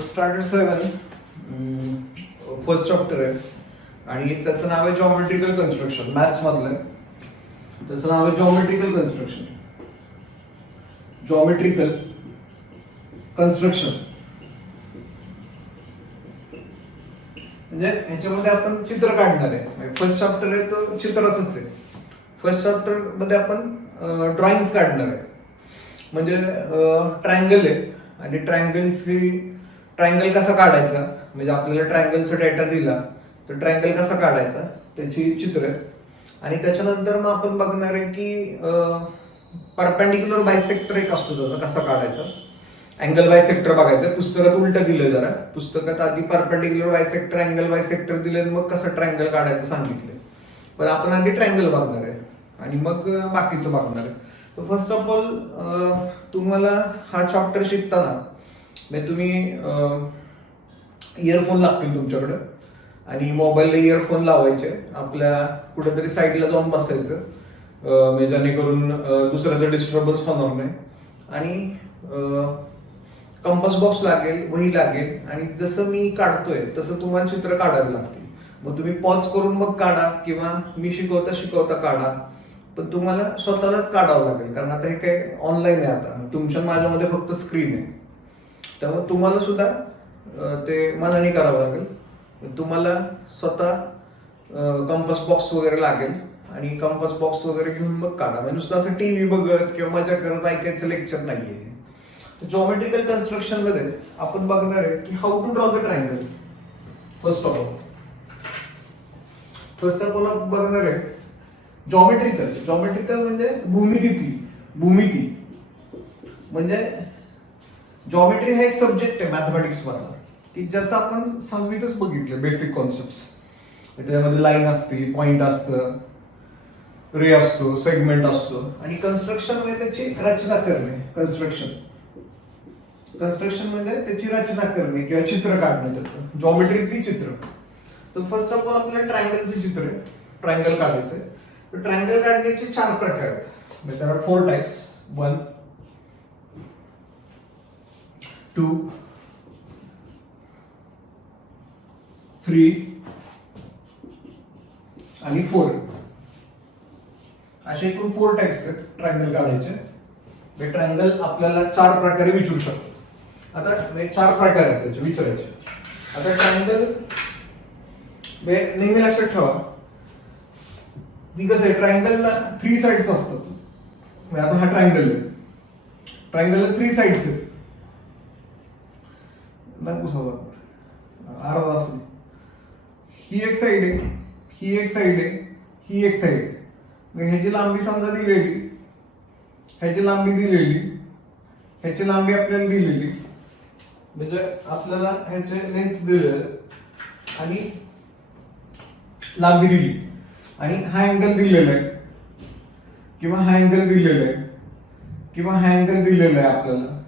Standard 7 first chapter आहे आणि त्याचं नाव आहे जॉमेट्रिकल कन्स्ट्रक्शन. मॅथ्स मधलं आहे. त्याचं नाव आहे जॉमेट्रिकल कन्स्ट्रक्शन. जॉमेट्रिकल कन्स्ट्रक्शन म्हणजे ह्याच्यामध्ये आपण चित्र काढणार आहे. फर्स्ट चॅप्टर आहे तो चित्राचंच आहे. फर्स्ट चॅप्टर मध्ये आपण ड्रॉइंग्स काढणार आहे. म्हणजे ट्रायंगल आहे आणि ट्रायंगल कसा काढायचा, म्हणजे आपल्याला ट्रायंगलचा डेटा दिला तर ट्रायंगल कसा काढायचा त्याची चित्र आहे. आणि त्याच्यानंतर मग आपण बघणार आहे की परपेंडिक्युलर बायसेक्टर एक असतो त्याचा कसा काढायचा. अँगल बायसेक्टर बघायचं. पुस्तकात उलट दिलंय जरा. पुस्तकात आधी परपेंडिक्युलर बायसेक्टर अँगल बायसेक्टर दिले मग कसं ट्रायंगल काढायचं सांगितलं. पण आपण आधी ट्रायंगल बघणार आहे आणि मग बाकीचं बघणार आहे. तर फर्स्ट ऑफ ऑल तुम्हाला हा चॅप्टर शिकताना म्हणजे तुम्ही इयरफोन लागतील तुमच्याकडे आणि मोबाईलला इयरफोन लावायचे. आपल्या कुठेतरी साईडला जाऊन बसायचं म्हणजे जेणेकरून दुसऱ्याचा डिस्टर्बन्स होणार नाही. आणि कंपास बॉक्स लागेल, वही लागेल आणि जसं मी काढतोय तसं तुम्हाला चित्र काढायला लागतील. मग तुम्ही पॉज करून मग काढा किंवा मी शिकवता काढा. पण तुम्हाला स्वतःला काढावं लागेल कारण आता हे काय ऑनलाईन आहे. आता तुमच्या माझ्यामध्ये फक्त स्क्रीन आहे त्यामुळे तुम्हाला सुद्धा ते मनाने करावं लागेल. तुम्हाला स्वतः कंपास बॉक्स वगैरे लागेल आणि कंपास बॉक्स वगैरे घेऊन मग काढा. म्हणजे नुसतं असं टीव्ही बघत किंवा मजा करत ऐकायचं लेक्चर नाहीये. तर जॉमेट्रिकल कन्स्ट्रक्शन मध्ये आपण बघणार आहे की how to draw the triangle. First of all बघणार आहे जॉमेट्रिकल म्हणजे भूमिती म्हणजे जॉमेट्री हा एक सब्जेक्ट आहे मॅथमॅटिक्स मधला की ज्याचं आपण 6वीतच बघितलं. बेसिक कॉन्सेप्ट त्यामध्ये लाईन असते, पॉइंट असतं, रे असतो, सेगमेंट असतो. आणि कन्स्ट्रक्शन म्हणजे त्याची रचना करणे. कन्स्ट्रक्शन म्हणजे त्याची रचना करणे किंवा चित्र काढणे. त्याचं जॉमेट्रिकली चित्र. तर फर्स्ट ऑफ ऑल आपल्याला ट्रायंगलचे चित्र आहे. ट्रायंगल काढायचे. ट्रायंगल काढण्याचे 4 प्रकार आहेत. म्हणजे त्याला 4 टाइप्स. 1 2 3 आणि 4 असे एकूण 4 टाइप्स आहेत ट्रायंगल काढायचे. हे ट्रायंगल आपल्याला 4 प्रकारे विचारू शकतो. आता 4 प्रकार आहेत त्याचे विचारायचे. आता ट्रायंगल नेहमी लक्षात ठेवा की कसं आहे, ट्रायंगलला 3 साइड्स असतात. आता हा ट्रायंगल आहे. ट्रायंगलला 3 साइड्स आहेत. अर्धा असेल. ही एक साइड आहे, ही एक साइड आहे, ही एक साइड आहे. ह्याची लांबी समजा दिलेली, ह्याची लांबी दिलेली, ह्याची लांबी आपल्याला दिलेली, म्हणजे आपल्याला ह्याचे लेन्स दिलेले आणि लांबी दिली आणि हा अँगल दिलेला आहे किंवा हा अँगल दिलेला आहे किंवा हा अँगल दिलेला आहे आपल्याला.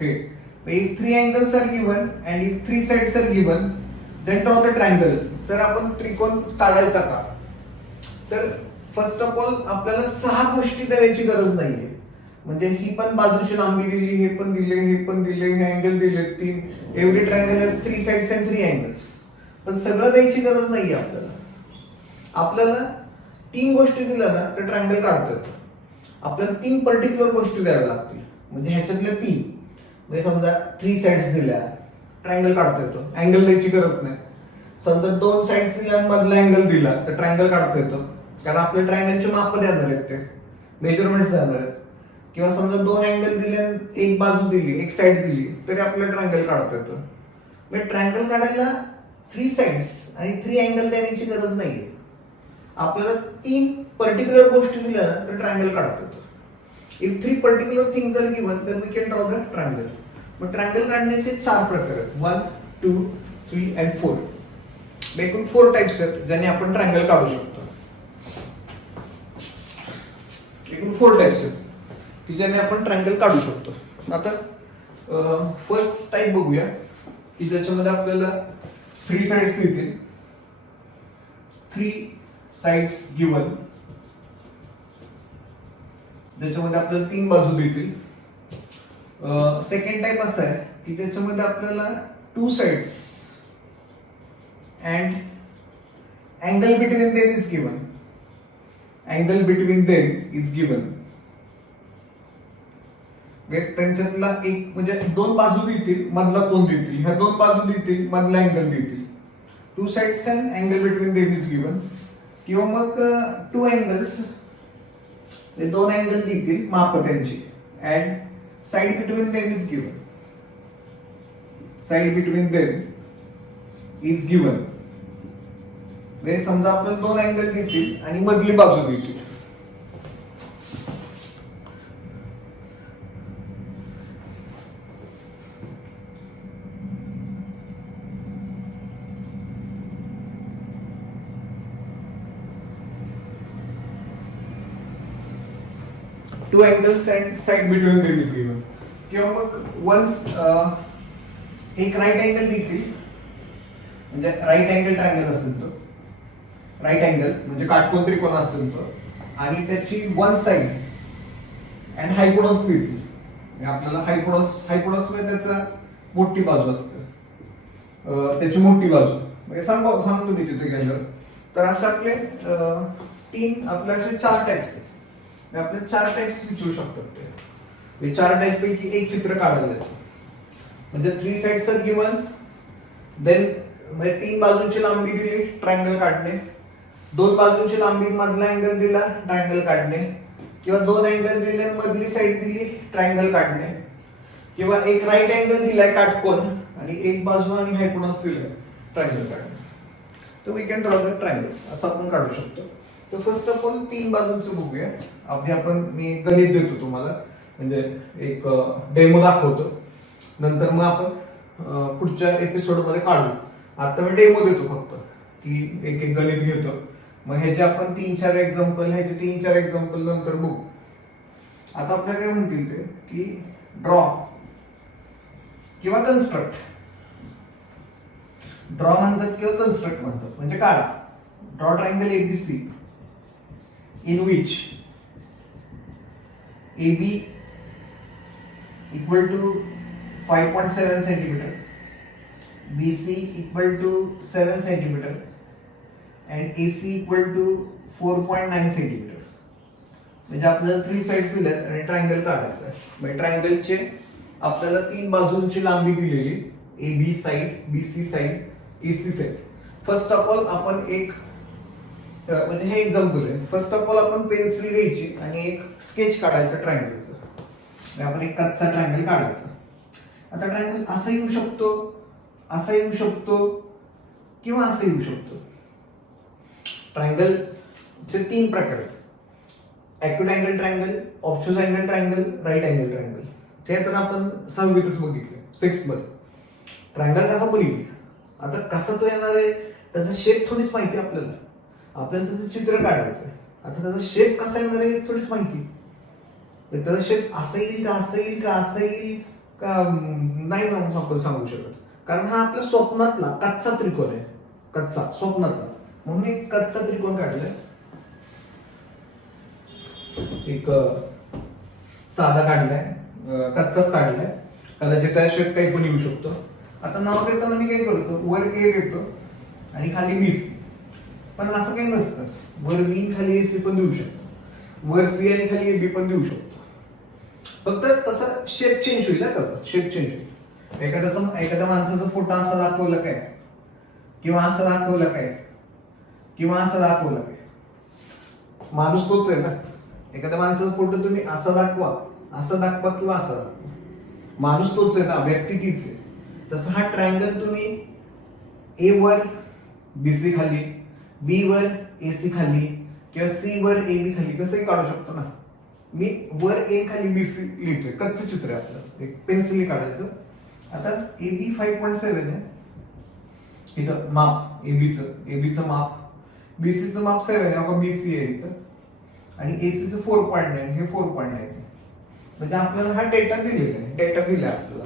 हे if 3 angles are given and if 3 sides are given then draw the triangle. तर आपण त्रिकोण काढायचा का? तर फर्स्ट ऑफ ऑल आपल्याला 6 गोष्टी देण्याची गरज नाहीये. म्हणजे ही पण बाजूची लांबी दिली, हे पण दिले, हे पण दिले, हे अँगल दिले 3. Every triangle has 3 sides and 3 angles. पण सगळं द्यायची गरज नाहीये आपल्याला. आपल्याला 3 गोष्टी दिल्या ना तर ट्रायंगल काढता येतो. आपल्याला 3 पर्टिक्युलर गोष्टी द्याव्या लागतील. म्हणजे ह्याच्यातल्या 3 म्हणजे समजा 3 साइड्स दिल्या ट्रायंगल काढता येतो. अँगल द्यायची गरज नाही. समजा 2 साइड्स दिल्या मधला अँगल दिला तर ट्रायंगल काढता येतो कारण आपल्या ट्रायंगलचे माप देणार आहेत, ते मेजरमेंट्स देणार आहेत. किंवा समजा 2 अँगल दिले, एक बाजू दिली, एक साइड दिली तरी आपल्याला ट्रायंगल काढता येतो. म्हणजे ट्रायंगल काढायला 3 साइड्स आणि 3 अँगल देण्याची गरज नाहीये. आपल्याला 3 पर्टिक्युलर गोष्टी दिल्या ना तर ट्रायंगल काढता येतो. If 3 particular things are given, then we can draw the triangle. मग ट्रायंगल काढण्याचे 4 प्रकार आहेत. 1 2 3 and 4. एकूण 4 टाइप्स आहेत ज्याने आपण ट्रायंगल काढू शकतो. एकूण 4 टाइप्स आहेत की ज्याने आपण ट्रायंगल काढू शकतो. आता फर्स्ट टाइप बघूया की ज्याच्यामध्ये आपल्याला 3 साइड्स येतील. 3 साइड्स गिवन. ज्याच्यामध्ये आपल्याला 3 बाजू देतील. सेकंड टाइप असा आहे की ज्याच्यामध्ये आपल्याला two sides and angle between them is given. Angle between them is given. त्यांच्यातला एक म्हणजे दोन बाजू देतील, मधला कोन देतील, ह्या दोन बाजू देतील, मधला अँगल देतील. Two sides and angle between them is given. किंवा मग टू अँगल्स, दोन अँगल देतील माप त्यांची, and side between them is given. Side between them is given. समजा आपल्याला दोन अँगल देतील आणि मधली बाजू देतील. Two angles and side between them is given. किंवा मग वन्स एक राईट अँगल देतील, म्हणजे राईट अँगल ट्रायंगल असेल तो, राईट अँगल म्हणजे काटकोन त्रिकोण असेल तो, आणि त्याची वन साइड अँड हायपोटेन्यूस देतील. आपल्याला हायपोटेन्यूस म्हणजे त्याचा मोठी बाजू असते, त्याची मोठी बाजू म्हणजे सांगतो मी तिथे गेलं तर असे आपले तीन आपल्याकडे चार टाइप्स आहेत. आपले चार टाइप्स विचारू शकतात. ते चार टाइप पैकी एक चित्र काढायला म्हणजे three sides are given, then म्हणजे तीन बाजूंची लांबी दिली, ट्रायंगल काढणे. दोन बाजूंची लांबी, मधला अँगल दिला, ट्रायंगल काढणे. किंवा दोन अँगल दिले, मधली साइड दिली, ट्रायंगल काढणे. किंवा एक राईट अँगल दिलाय काटकोन आणि एक बाजू आणि हायपोटेन्यूस दिलाय, ट्रायंगल काढणे. तर we can draw the triangles असं आपण काढू शकतो. तर फर्स्ट ऑफ ऑल तीन बाजूंचं बघूया. अगदी मी गणित देतो तुम्हाला, म्हणजे एक डेमो दाखवतो, नंतर मग आपण पुढच्या एपिसोड मध्ये काढू. आता मी डेमो देतो फक्त, की एक एक गणित घेतो, मग ह्याचे आपण तीन चार एक्झाम्पल नंतर बघू. आता आपल्याला काय म्हणतील ते की ड्रॉ किंवा कन्स्ट्रक्ट. ड्रॉ म्हणतात किंवा कन्स्ट्रक्ट म्हणतात, म्हणजे काढा. Draw triangle ABC in which AB equal to 5.7 centimeter, BC equal to 7 centimeter and AC equal to 4.9 centimeter. म्हणजे आपल्याला थ्री साइड्स दिल्यात आणि ट्रायंगल काढायचं आहे. म्हणजे ट्रायंगलचे आपल्याला तीन बाजूंची लांबी दिलेली, AB side, BC side, AC side. First of all आपण एक म्हणजे हे एक्झाम्पल आहे. फर्स्ट ऑफ ऑल आपण पेन्सिल घ्यायची आणि एक स्केच काढायचं ट्रायंगलचं. आपण एक कच्चा ट्रायंगल काढायचा. आता ट्रायंगल असं येऊ शकतो, असा येऊ शकतो किंवा असं येऊ शकतो. ट्रायंगलचे तीन प्रकार आहेत: acute angle triangle, obtuse angle triangle, right angle triangle. ते तर आपण 6वीतच बघितलं, 6th मध्ये. ट्रायंगल कसा पण येईल. आता कसा तो येणार आहे, त्याचा शेप थोडीच माहिती आपल्याला त्याचं चित्र काढायचं. आता त्याचा शेप कसा येणार आहे थोडीच माहिती. त्याचा शेप असं येईल का, असं येईल का, असं येईल का, नाही आपण सांगू शकत, कारण हा आपल्या स्वप्नातला कच्चा त्रिकोण आहे. कच्चा स्वप्नातला, म्हणून एक कच्चा त्रिकोण काढलाय. एक साधा काढलाय, कच्चाच काढलाय. कदाचित त्या शेप काही पण येऊ शकतो. आता नाव देताना मी काय करतो, वर ए देतो आणि खाली बीसी. पण असं काही नसतं, वर बी खाली एसी पण देऊ शकतो, वर सी आणि खाली एबी पण देऊ शकतो. फक्त तसा शेप चेंज होईल ना, शेप चेंज होईल. एखाद्या माणसाचा फोटो असा दाखवला काय, किंवा असा दाखवला काय, किंवा असा दाखवला काय, माणूस तोच आहे ना. एखाद्या माणसाचा फोटो तुम्ही असा दाखवा किंवा असा दाखवा, माणूस तोच आहे ना, व्यक्ती तीच आहे. तसं हा ट्रायंगल तुम्ही ए वर बीसी खाली, बी वर एसी खाली किंवा सी वर एबी खाली कसंही काढू शकतो ना. मी वर ए खाली बीसी लिहितोय, कच्चं चित्र आहे आपलं, एक पेन्सिल काढायचं. आता एबी 5.7 आहे, इथं माप एबीचं माप, बीसीचं माप 7 आहे, बीसी आहे इथं, आणि एसीचं 4.9, हे 4.9. म्हणजे आपल्याला हा डेटा दिलेला आहे, डेटा दिलाय आपल्याला.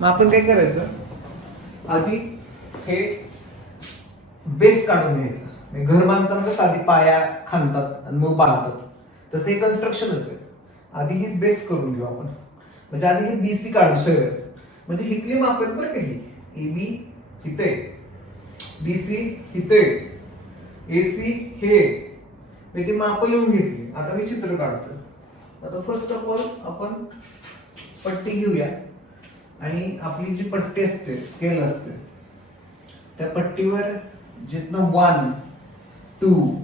मग आपण काय करायचं, आधी हे बेस काढून घ्यायचं. घर बांधताना कसं आधी पाया खांदतात आणि मग बांधतात, तसं हे कन्स्ट्रक्शनच आहे. आधी हे बेस करून घेऊ आपण. म्हणजे आधी हे बीसी काढू, म्हणजे इथली माप आहेत बरं काही. AB इथे, BC इथे, AC हे, मी ती माप लिहून घेतली. आता मी चित्र काढतो. आता फर्स्ट ऑफ ऑल आपण पट्टी घेऊया आणि आपली जी पट्टी असते, स्केल असते, त्या पट्टीवर जिथनं 1, 2,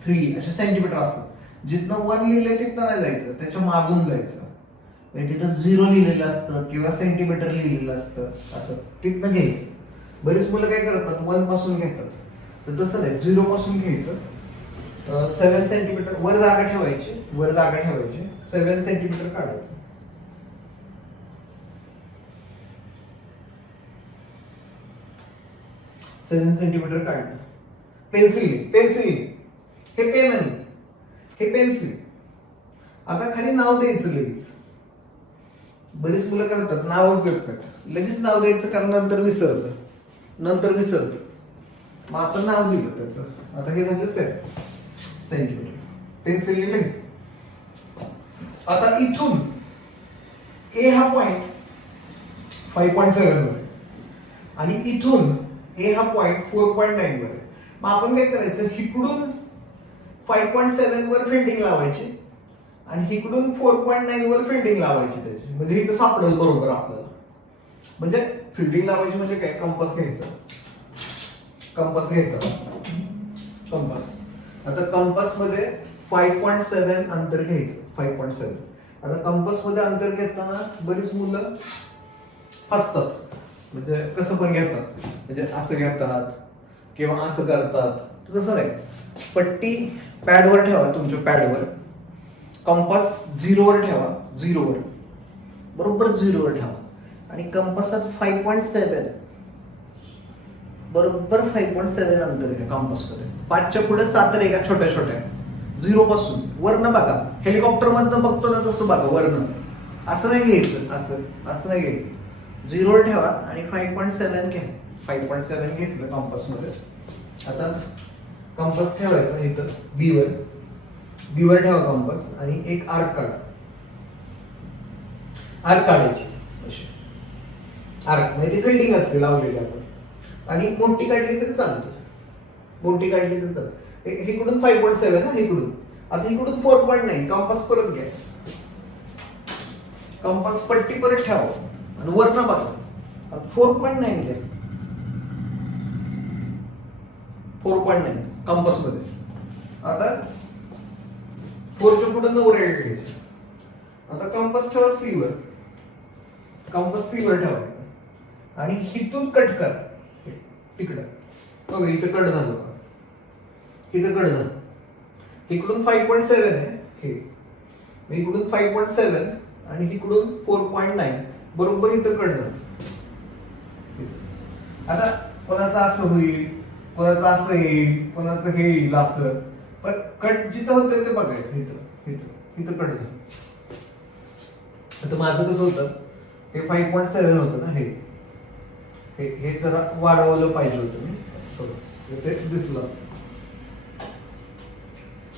3 असे सेंटीमीटर असतात. जिथनं 1 लिहिलंय तिथनं नाही जायचं, त्याच्या मागून जायचं. म्हणजे तिथं 0 लिहिलेलं असतं किंवा सेंटीमीटर लिहिलेलं असतं, असं तिथनं घ्यायचं. बरीच मुलं काय करतात, 1 पासून घेतात, तर तसं नाही, 0 पासून घ्यायचं. 7 सेंटीमीटर वर जागा ठेवायची, 7 सेंटीमीटर काढायचं. काढलं. पेन्सिल हे पेन आहे, हे पेन्सिल. आता खाली नाव द्यायचं लगेच. बरीच मुलं करतात, नावच देतात, लगेच नाव द्यायचं, कारण नंतर विसरतं. मग आपण नाव दिलं त्याचं. आता हे झालं 7 सेंटीमीटर. पेन्सिल लिहायचं. आता इथून ए हा पॉइंट 5.7 वर आहे आणि इथून ए हा पॉइंट 4.9 वर आहे. मग आपण काय करायचं, इकडून 5.7 वर फिल्डिंग लावायची आणि इकडून 4.9 वर फिल्डिंग लावायची त्याची. म्हणजे इथं सापडेल बरोबर आपल्याला. म्हणजे फिल्डिंग लावायची म्हणजे काय, कंपास घ्यायचा. आता कंपास मध्ये 5.7 अंतर घ्यायचं. 5.7. आता कंपास मध्ये अंतर घेताना बरीच मुलं फसतात. म्हणजे कसं पण घेतात, म्हणजे असं घेतात किंवा असं करतात. तसं नाही, पट्टी पॅडवर ठेवा, तुमच्या पॅडवर. कंपास 0 वर ठेवा, 0 वर, बरोबर 0 वर ठेवा आणि कंपासात 5.7 बरोबर 5.7 अंतर घ्या कंपासमध्ये. 5च्या पुढे 7 रेगा छोट्या 0 पासून. वरनं बघा, हेलिकॉप्टर मधनं बघतो ना तसं बघा, वरनं. असं नाही घ्यायचं, असं नाही घ्यायचं. 0 वर ठेवा आणि 5.7 घ्या. 5.7 घेतलं कंपास मध्ये. आता कंपास ठेवायचा इथं बी वर ठेवा कंपास आणि एक आर्क काढायची. आर्क म्हणजे फिल्डिंग असते लावलेली आपण. आणि मोठी काढली तरी चालतं, इकडून 5.7 ना, इकडून. आता इकडून 4.9. कंपास परत घ्या, कंपास पट्टी परत ठेवा आणि वरनं बघा. 4.9 घ्या, 4.9 कंपास मध्ये. आता 4च्या पुढे 9 रेड घ्यायचे. आता कंपास ठेवा सी वर, ठेवा आणि हिथून कट कर तिकडं. बघा इथं कट झालं, इकडून 5.7 आहे हे, इकडून 5.7 आणि इकडून 4.9 बरोबर इथं कट झालं. आता कोणाचं असं होईल, कोणाचं असं येईल, कोणाचं हे येईल असं, पण कट जिथं होतं ते बघायचं. इथं कट झालं. आता माझं कसं होतं, हे 5.7 होतं ना, हे जरा वाढवलं पाहिजे होतं मी, असं थोडं ते दिसलं असतं.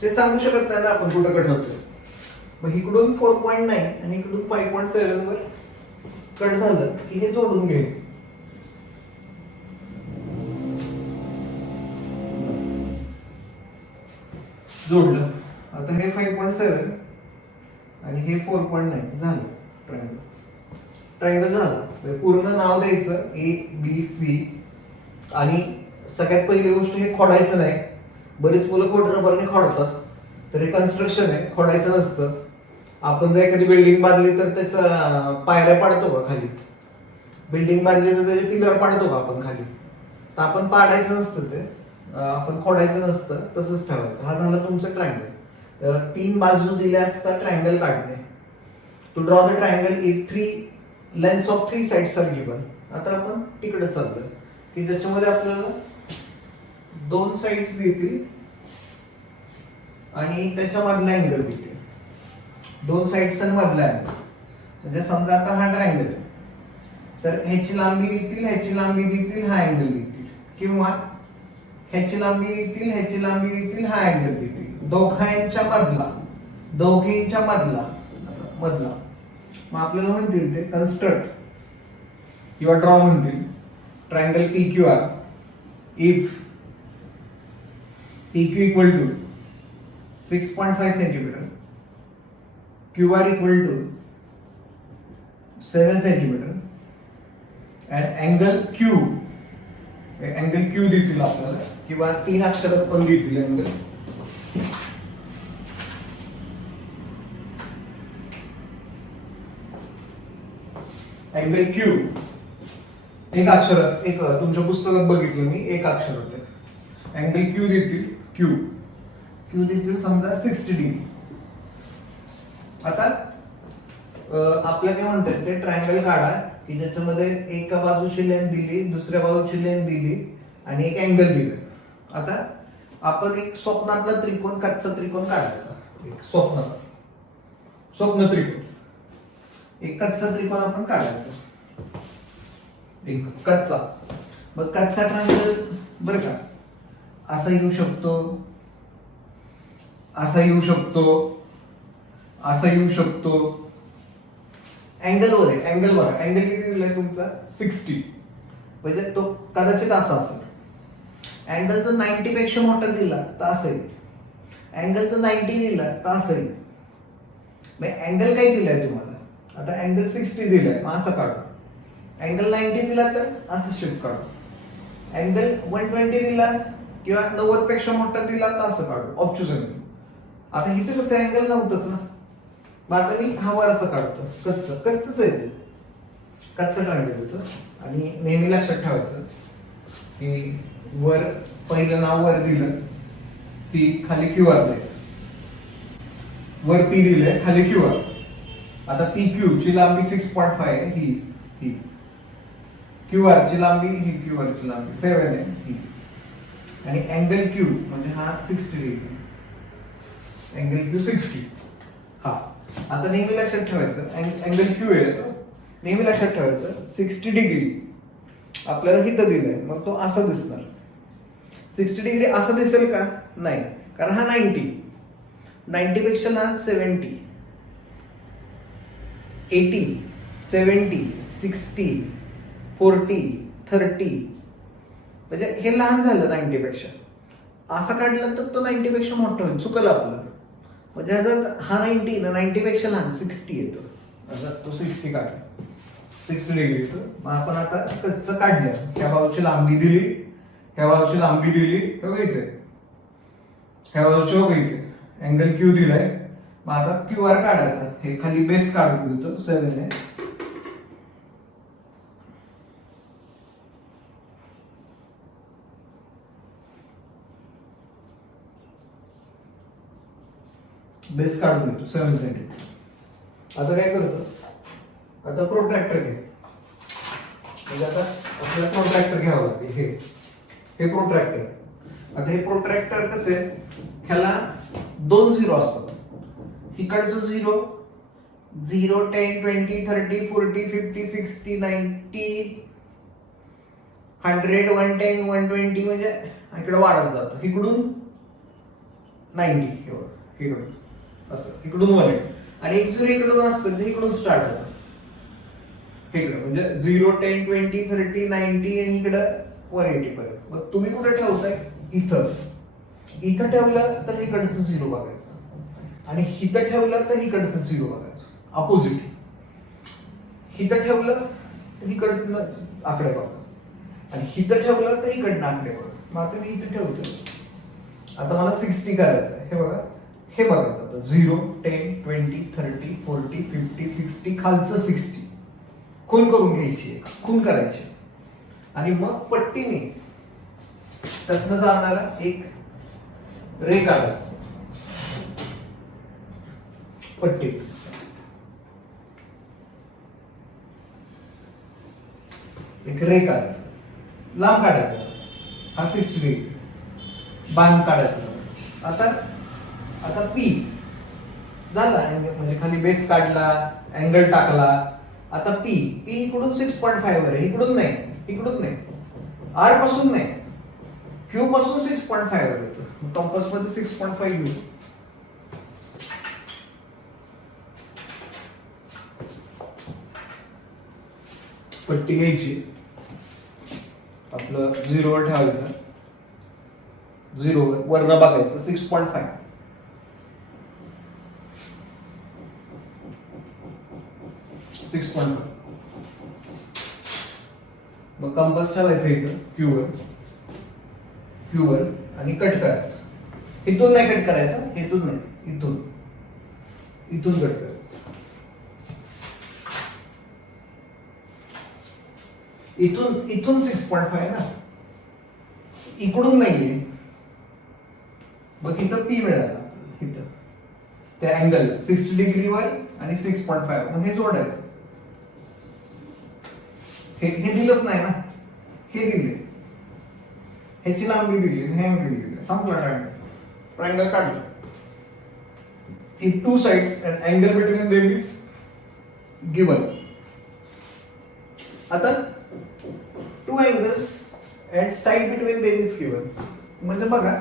ते सांगू शकत नाही ना आपण कुठं कट होतं. मग इकडून 4.9 आणि इकडून 5.7 वर कट झालं की हे जोडून घ्यायचं. जोडलं. आता हे 5.7 आणि हे 4.9 झालं. ट्रायंगल झालं. पूर्ण नाव द्यायचं ABC. आणि सगळ्यात पहिली गोष्ट, हे खोडायचं नाही. बरीच मुलं रबरने खोडतात, तर हे कन्स्ट्रक्शन आहे, खोडायचं नसतं. आपण जर एखादी बिल्डिंग बांधली तर त्याचा पायऱ्या पाडतो का खाली, बिल्डिंग बांधली तर त्याचे पिलर पाडतो का आपण खाली, तर आपण पाडायचं नसतं, ते आपण खोडायचं नसतं, तसंच ठेवायचं. हा झाला तुमचा ट्रायंगल. 3 बाजू दिल्या असता ट्रायंगल काढणे. To draw the triangle if 3 lengths of 3 sides are given. आता आपण तिकडे चाललोय की ज्याच्यामध्ये आपल्याला 2 साइड्स देतील आणि त्याच्या मधला अँगल देतील. 2 साइड्स आणि मधला अँगल. म्हणजे समजा आता हा ट्रायंगल आहे, तर ह्याची लांबी देतील, ह्याची लांबी देतील, हा अँगल देतील, किंवा ह्याची लांबी देतील, ह्याची लांबी देतील, हा अँगल देतील. दोघींच्या मधला असा मधला. मग आपल्याला म्हणतील ते कन्स्ट्रक्ट किंवा ड्रॉ म्हणतील triangle P Q R if P Q equal to 6.5 centimeter, Q R equal to 7 centimeter and angle Q देतील आपल्याला किंवा 3 अक्षरात पण देतील अँगल. अँगल क्यू एक अक्षरात, एक तुमच्या पुस्तकात बघितलं मी, एक अक्षर होते. अँगल क्यू देतील, क्यू देतील समजा 60 डिग्री. आता आपल्या काय म्हणतात ते ट्रायंगल काढा की ज्याच्यामध्ये एका बाजूची लेंथ दिली, दुसऱ्या बाजूची लेंथ दिली आणि एक अँगल दिलं. आता आपण एक स्वप्नातला त्रिकोण, कच्चा त्रिकोण काढायचा. एक स्वप्न त्रिकोण, एक कच्चा त्रिकोण आपण काढायचा, एक कच्चा. मग कच्चा ट्रायंगल बरं का असा येऊ शकतो, असा येऊ शकतो, असा येऊ शकतो. अँगलवर आहे, अँगल बघा, अँगल किती दिलाय तुमचा 60, म्हणजे तो कदाचित असा असेल. अँगल जर 90 पेक्षा मोठा दिला तर असं येईल, अँगल जर 90 दिला तर असं येईल. मग अँगल काय दिलाय तुम्हाला, आता अँगल 60 दिलाय, मग असं काढू. अँगल 90 दिला तर असं शिफ्ट काढू. अँगल 120 दिला किंवा 90 पेक्षा मोठा दिला तर असं काढू, ऑब्च्युज अँगल. आता इथे कसं अँगल नव्हतंच ना, मग आता मी हा वरचा काढतो, कच्चच आहे ते, कच्चा ट्रायंगल होतो. आणि नेहमी लक्षात ठेवायचं की वर पहिलं नाव वर दिलं पी, खाली क्यू आर द्यायचं. वर पी दिलंय, खाली क्यू आर. आता पी क्यू ची लांबी 6.5 आहे, ही क्यू आर ची लांबी, ही क्यू आर ची लांबी 7 आहे ही. आणि अँगल क्यू म्हणजे हा 60 डिग्री, अँगल क्यू 60. हा आता नेहमी लक्षात ठेवायचं अँगल क्यू आहे तो, नेहमी लक्षात ठेवायचं 60 डिग्री आपल्याला इथं दिलंय, मग तो असा दिसणार. 60 डिग्री असा दिसेल का, नाही, कारण हा 90 पेक्षा लहान 70, 80, 70, 60, 40, 30, म्हणजे हे लहान झालं 90 पेक्षा. असं काढलं तर तो 90 पेक्षा मोठा होईल, चुकलं आपलं. म्हणजे हा 90 पेक्षा लहान 60 येतो, असं तो 60 काढला, 60 डिग्री येतो. मग आपण आता कच्चं काढलं, ह्या बाजूची लांबी दिली, ह्या बाजूची लांबी दिली, इथे ह्या बाजूची इथे अँगल क्यू दिलाय. मग आता क्यू आर काढायचा, हे खाली बेस काढून देतो 7 आहे. बेस काढून देतो 7 सेंटीमीटर. आता काय करतो, आता प्रोट्रॅक्टर घे. म्हणजे आता आपल्याला प्रोट्रॅक्टर घ्यावं लागेल. हे प्रोट्रॅक्टर. आता हे प्रोट्रॅक्टर कसे, ह्याला 2 झिरो असतात. इकडचं 0, 10, 20, 30, 40, 50, 60, 90, 100, 110, 120 म्हणजे इकडे वाढत जातं. इकडून 90 इकडून असं, इकडून 180. आणि एक 0 इकडून असतं, इकडून स्टार्ट होतं इकडं, म्हणजे 0, 10, 20, 30, 90 आणि इकडं 180 पर्यंत. मग तुम्ही कुठे ठेवताय, इथं ठेवलं तर इकडचं 0 बघायचं, आणि इथं ठेवलं तर इकडचं 0 बघायचं, अपोजिट. इथं ठेवलं तर इकडनं आकडे बघा, आणि इथं ठेवलं तर इकडनं आकडे बघा. मग आता मी इथं ठेवतो, आता मला 60 करायचं आहे. हे बघा, हे बघायचं आता 0, 10, 20, 30, 40, 50, 60, खालचं 60 खून करून घ्यायची, खून करायची. आणि मग पट्टीने त्यातनं जाणारा एक रे काढायचा, पट्टी एक रे काढायचा, लांब काढायचा. हा 60 डिग्री बाण काढायचा. आता पी झाला, म्हणजे खाली बेस काढला, अँगल टाकला. आता पी इकडून 6.5 वर आहे, इकडून नाही, आर पासून नाही, क्यू पासून 6.5 वर येतो. कंपास मध्ये 6.5 घेऊ. पट्टी घ्यायची, आपलं 0 वर ठेवायचं, 0 वर वरनं बघायचं 6.5, 6.5. मग कंपास ठेवायचं इथं क्यू वर आणि कट करायचं. इथून नाही कट करायचं, इथून नाही, इथून कट करायचं. इथून 6.5 ना, इकडून नाहीये. मग इथं पी मिळाला, इथं त्या अँगल 60 डिग्री वर आणि 6.5. मग हे जोडायचं. हे दिलंच नाही ना, हे दिले, ह्याची लांबी दिली, हे अँगल दिले, संपला ट्रायंगल. ट्रायंगल काढलं. If two sides and angle between them is given. आता two angles and side between them is given. म्हणजे बघा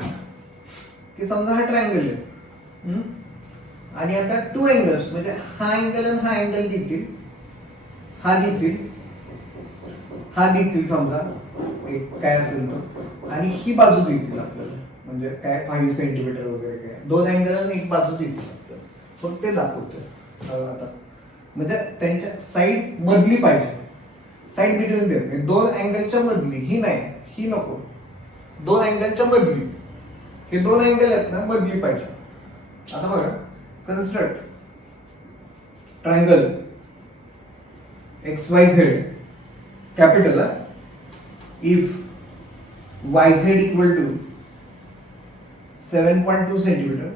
की समजा हा ट्रायंगल आहे आणि आता टू अँगल्स म्हणजे हा अँगल आणि हा अँगल देतील, हा देतील समजा एक काय असेल तो, आणि ही बाजू देतील आपल्याला, म्हणजे काय 5 सेंटीमीटर वगैरे काय, दोन अँगल आणि एक बाजू देतील आपल्याला. फक्त ते दाखवतोय आता, म्हणजे त्यांच्या साईड मधली पाहिजे, साईड बिटवीन देम, दोन अँगलच्या मधली, ही नाही, ही नको, दोन अँगलच्या मधली, हे दोन अँगल आहेत ना, मधली पाहिजे. आता बघा, construct triangle XYZ capital, if YZ equal to 7.2 centimeter,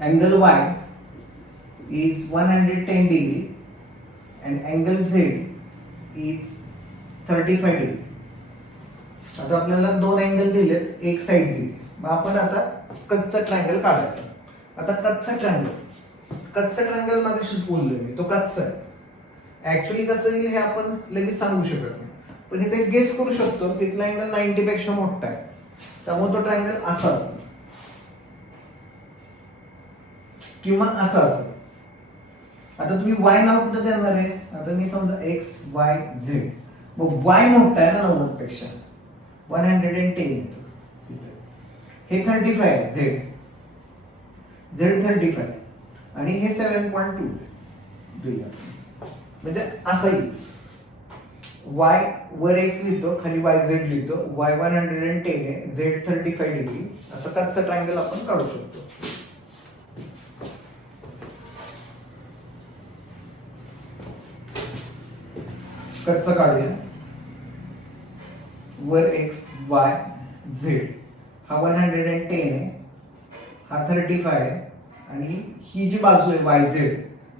angle Y is 110 degree and angle Z is 35 degree. आता आपल्याला दोन अँगल दिलेत, एक साइड दिली. मग आपण आता कच्चा ट्रायंगल काढायचा. आता कच्चा ट्रायंगल मागाशीच बोललोय मी, तो कच्चा आहे. ऍक्च्युअली कसं येईल हे आपण लगेच सांगू शकत नाही, पण इथे गेस करू शकतो तिथला अँगल 90 पेक्षा मोठा आहे, त्यामुळे तो ट्रायंगल असा असेल किंवा असा असेल. आता तुम्ही वाय नाव कुठं देणार आहे? आता मी समजा XYZ, मग वाय मोठा आहे ना 90 पेक्षा, 110 येतो. हे 35 आहे, Z 35 आणि हे 7.2 दिलं, म्हणजे असा येईल. Y वर X लिहितो, खाली YZ लिहितो, Y 110 आहे, Z 35 डिग्री, असं कच्चा ट्रायंगल आपण काढू शकतो. कच्चा काढूया. वर XYZ हा 110 आहे, हा 35 आहे, आणि ही जी बाजू आहे YZ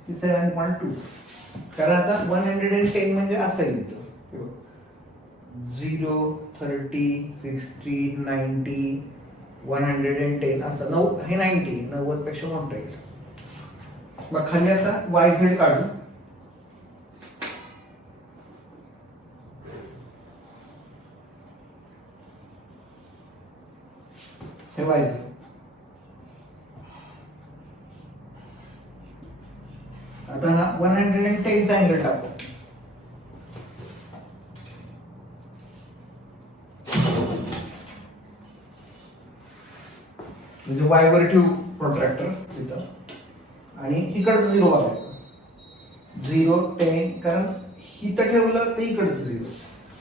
ती 7.2. कारण आता 110 म्हणजे असं येतो 0, 30, 60, 90, 110 असं, हे 90 पेक्षा मोठं येईल. मग खाली आता YZ काढू. हे YZ. आता हा 110 चा अँगल टाकू. म्हणजे वाय वर ठेवू प्रोट्रॅक्टर इथं, आणि इकडचं 0 बघायचं, 0, 10, कारण इथं ठेवलं तर इकडचं 0,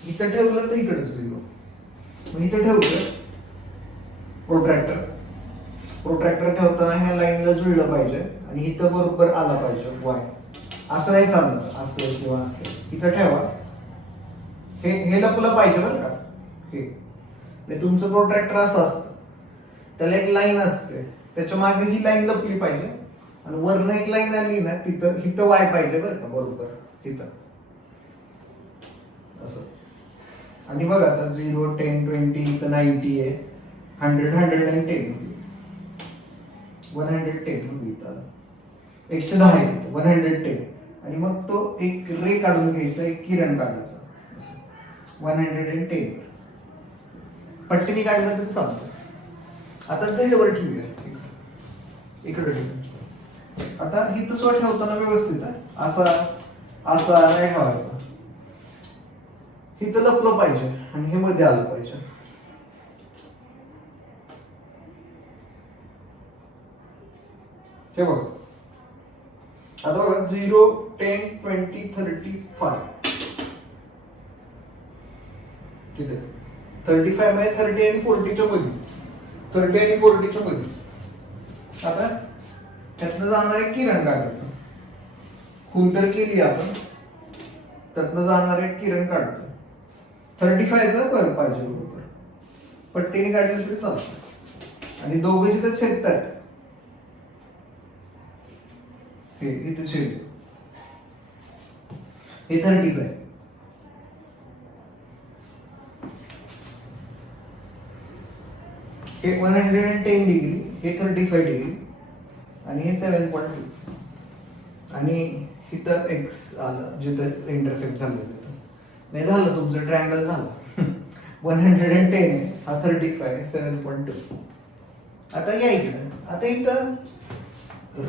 इथं ठेवलं तर इकडचं 0. मग इथं ठेवलं प्रोट्रॅक्टर ठेवताना ह्या लाईनला जुळलं पाहिजे आणि इथं बरोबर आला पाहिजे वाय. असं नाही चालणार, असं किंवा असं. इथं ठेवा, हे लपलं पाहिजे बरं का. हे तुमचं प्रोट्रॅक्टर असं असतं, त्याला एक लाईन असते, त्याच्या मागे ही लाईन लपली पाहिजे, आणि वरनं एक लाईन आली ना, तिथं वाय पाहिजे बरं का, बरोबर तिथं असं. आणि बघा आता 0, 10, 20, इथं 90 आहे, 100, 110, 110 इथं 110 आहे, 110. आणि मग तो एक रे काढून घ्यायचा, एक किरण काढायचा, 110 पट्टीने काढलं तर चालतं. आता Z वर ठेवूया, इकडे ठेवूया. आता इथं ठेवताना व्यवस्थित आहे, असा नाही ठेवायचा, इथं लपलं पाहिजे आणि हे मध्ये आलं पाहिजे. हे बघ आता बघा 0, 10, 20, 35 तिथे 35 म्हणजे 30 आणि 40च्या मध्ये 30 आणि 40च्या मध्ये. आता त्यातनं जाणारे किरण काढायचं. खून तर केली आपण, त्यातनं जाणारे किरण काढतो. 35चा कर पाहिजे बरोबर पट्टीने काढली तरी चालतं. आणि दोघे जिथं छेदतात हे इथे छेद हे 35. हे 110 डिग्री, हे 35 डिग्री आणि हे 7.2. आणि इथं एक्स आलं जिथं इंटरसेप्ट झालं तिथं. नाही झालं तुमचं ट्रायंगल झालं. 110 हा 35 7.2. आता या इकडं. आता इथं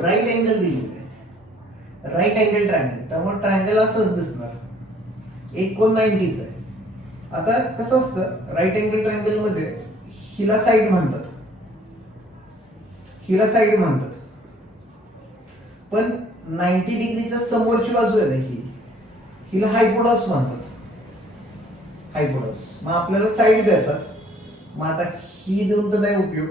राईट अँगल दिली, राईट अँगल ट्रायंगल, त्यामुळे ट्रायंगल असंच दिसणार. एक कोण 90च आहे. आता कसं असतं राईट अँगल ट्रायंगल मध्ये हिला साईड म्हणतात, हिला साईड म्हणतात. पण 90 डिग्रीच्या समोरची बाजू आहे ना ही, हिला हायपोटन्यूस म्हणतात. हायपोटन्यूस. मग आपल्याला साईड देतात. मग आता ही देऊन तर नाही उपयोग,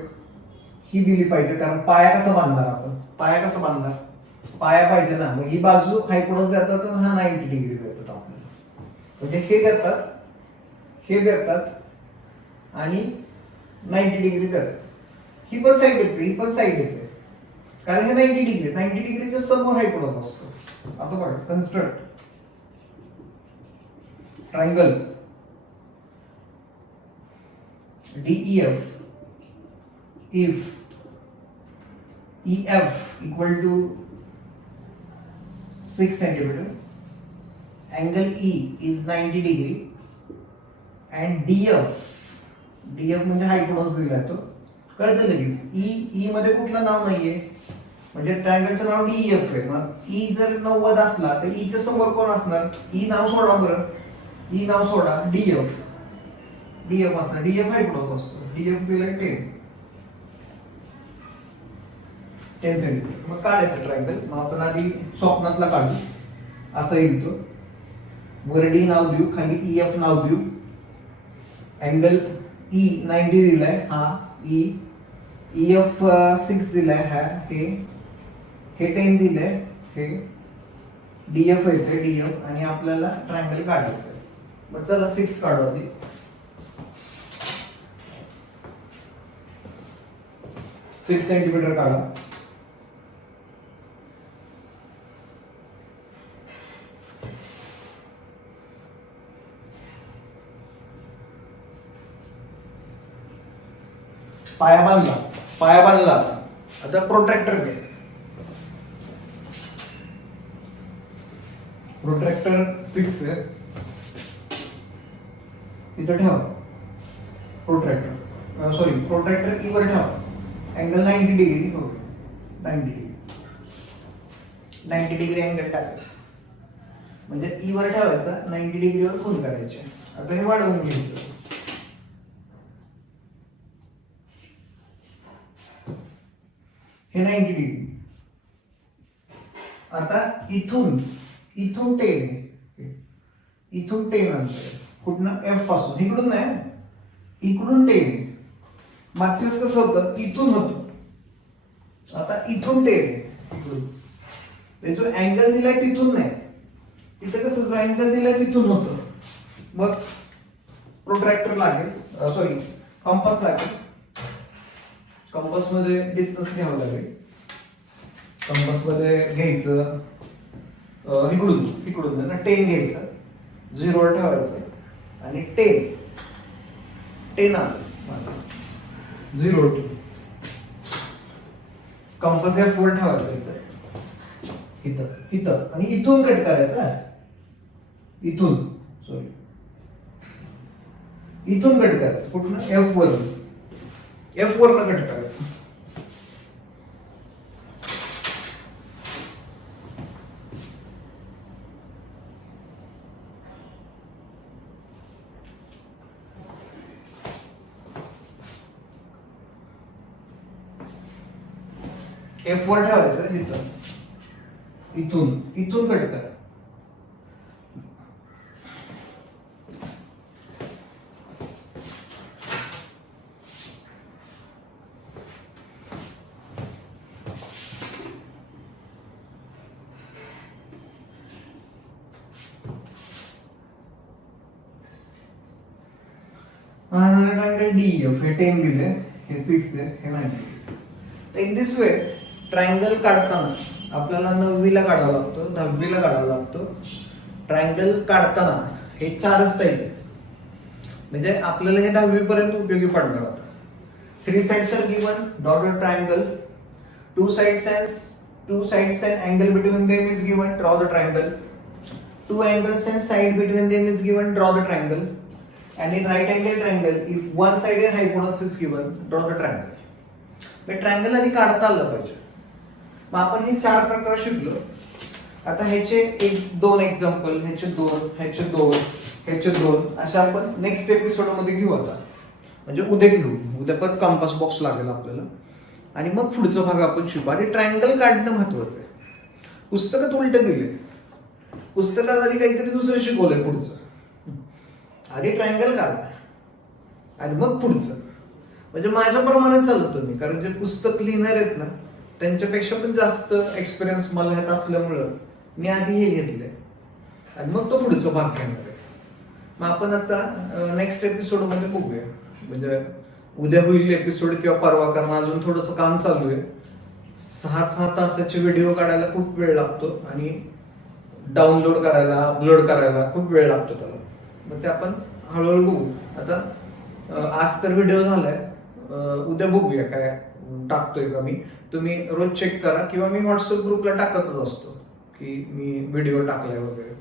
ही दिली पाहिजे. कारण पाया कसा बांधणार आपण, पाया कसा बांधणार, पाया पाहिजे ना. मग ही बाजू हायपोटन्यूस देतात आणि हा 90 डिग्री देतात आपल्याला. म्हणजे हे देतात, हे देतात आणि 90 डिग्री देतात. ही पण साईडच आहे, ही पण साईडच आहे. कारण हे 90 डिग्री, 90 डिग्रीच्या समोर हायपोटन्यूस असतो. आता बघा construct triangle DEF if EF equal to 6 centimeter, angle E is 90 degree and DF म्हणजे हायपोटन्यूस दिला तो कळतं लगेच. E मध्ये कुठलं नाव नाहीये म्हणजे ट्रायंगलचं नाव DEF आहे. मग E जर 90 असला तर E च्या समोर कोण असणार, E नाव सोडा बरं, E नाव सोडा, DF असणार. DF हायपोटन्यूस असतो. DF दिला 10 सेंटीमीटर. मग काढायचं ट्रायंगल. मग आपण आधी स्वप्नातला काढू. असं येईल तो. वर D नाव देऊ, खाली EF नाव देऊ. अँगल E 90 दिलाय हा E, EF 6 दिलाय हा, हे 10 दिलंय, हे DF येते DF आणि आपल्याला ट्रायंगल काढायचं. मग चला 6 काढू आधी. 6 सेंटीमीटर काढा. पाया बांधला, पाया बांधला. आता प्रोट्रॅक्टर घे. प्रोट्रॅक्टर 6 आहे, इथं ठेवा. प्रोट्रॅक्टर सॉरी प्रोट्रॅक्टर E वर ठेवा. अँगल 90 डिग्री हो, 90 डिग्री अँगल टाकायचा. म्हणजे E वर ठेवायचा, 90 डिग्रीवर खून करायचे. आता हे वाढवून घ्यायचं. हे 90 डिग्री. आता इथून 10, इथून 10 अंतर कुठनं F पासून, इकडून नाही, इकडून 10. मागच्या वेळेस कसं होतं, इथून होतं. आता इथून 10 इकडून. जो अँगल दिलाय तिथून नाही, इथे कसं जो अँगल दिलाय तिथून होतं. मग प्रोट्रॅक्टर लागेल, सॉरी कंपास लागेल. कंपास मध्ये डिस्टन्स घ्यावं लागेल. कंपास मध्ये घ्यायचं इकडून, इकडून ना 10 घ्यायचं, 0 वर ठेवायचं आणि 10 आलं 0 कंपास F वर ठेवायचं इथं, इथं आणि इथून कट करायचं. इथून सॉरी इथून कट करायचं. कुठून, F वरून, F वरनं कट करायचं. F4 ठेवायचं इथं, इथून इथून कट करा. ट्रायंगल DEF हे 10 दिले, हे 6 आहे, हे 9 दिले. इन दिस वे ट्रायंगल काढताना आपल्याला 9वीला काढावा लागतो, 10वीला काढावा लागतो. ट्रायंगल काढताना हे 4च टाईप आहेत, म्हणजे आपल्याला हे 10वी पर्यंत उपयोगी पडणार आता. 3 sides are given, dotted triangle. 2 sides and angle between them is given, draw the triangle. 2 angles and side between them is given, draw the triangle. And in right angle triangle, if one side and hypotenuse is given, draw the triangle. मग triangle आधी काढता आलं पाहिजे. मग आपण हे 4 प्रकार शिकलो. आता ह्याचे 1-2 एक्झाम्पल, ह्याचे 2 अशा आपण नेक्स्ट एपिसोड मध्ये घेऊ आता. म्हणजे उद्या घेऊ, उद्या पण कंपास बॉक्स लागेल आपल्याला. आणि मग पुढचा भाग आपण शिकू. आधी ट्रायंगल काढणं महत्वाचं आहे. पुस्तकात उलट दिले, पुस्तकात आधी काहीतरी दुसरं शिकवलंय पुढचं. आधी ट्रायंगल काढा आणि मग पुढचं. म्हणजे माझ्याप्रमाणे चालतो मी, कारण जे पुस्तक लिहिणार आहेत ना त्यांच्यापेक्षा पण जास्त एक्सपिरियन्स मला ह्यात असल्यामुळं मी आधी हे घेतलंय आणि मग तो पुढचा भाग घेणार आहे. मग आपण आता नेक्स्ट एपिसोड मध्ये बघूया. म्हणजे उद्या होईल एपिसोड किंवा परवा, कारण अजून थोडंसं काम चालू आहे. 6 तासाचे व्हिडिओ काढायला खूप वेळ लागतो आणि डाउनलोड करायला, अपलोड करायला खूप वेळ लागतो त्याला. मग ते आपण हळूहळू बघू. आता आज तर व्हिडिओ झालाय, उद्या बघूया काय टाकतोय का मी. तुम्ही रोज चेक करा, किंवा मी व्हॉट्सअप ग्रुपला टाकतच असतो की मी व्हिडिओ टाकलाय वगैरे.